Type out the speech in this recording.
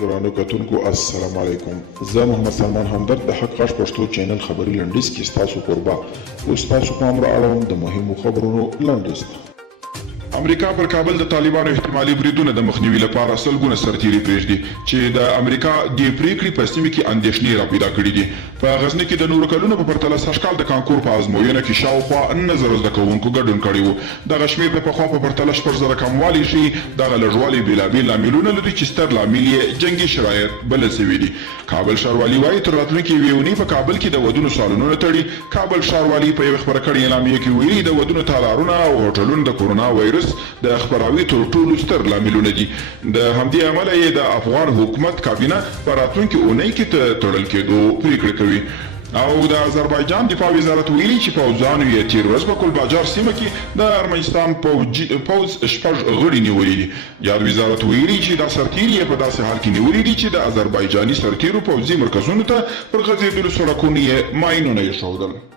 درانو کتونکو السلام علیکم. زه محمد سلمان همدرد د حق غږ پښتو چینل خبري لنډیز کې ستاسو کوربه اوس تاسو پام را اړوم د مهمو خبرونو لنډیز ته. امریکا پر کابل د طالبانو احتمالي بریدونو د مخنیوي لپاره سلګونه سرتیري پرېږدي چې د امریکا د پریکړې په سیمه کې اندېښنې راپیدا کړي دي. په غزني کې د نورو کلونو په پرتله سږکال د کانکور په ازموینه کې شاوخوا 9000 زده کوونکو ګډون کړی وو. دغه شمېر د پخوا په پرتله 4000 کموالی ښیي. دغه لږوالی بېلابېل لاملونه لري چې ستر لامل یې جنګي شرایط بلل سوي دي. کابل ښاروالي وایي تر راتلونکي یوې اونۍ په کابل کې د ودونو سالونونه تړي. کابل ښاروالي په یوه خپره کړې اعلامیه کې ویلي د ودونو تالارونه او هوټلونه د کورونا وایرس د خپراوي تر ټولو ستر لاملونه دي. د همدې امله یې د افغان حکومت کابینه په راتلونکي اونۍ کې تړل کېدو پریکړه کوي. او د آذربایجان دفاع وزارت ویلي چې پوځیانو یې تېر ورځ په کلباجار سیمه کې د ارمنستان پوځ 6 غړي نیولي دي. یاد وزارت ویلي چې دا سرتیر یې په داسې حال کې نیولي دي چې د آذربایجاني سرتیرو پوځي مرکزونو ته پر غځېدلو سړکونو یې ماینونه ایښودل.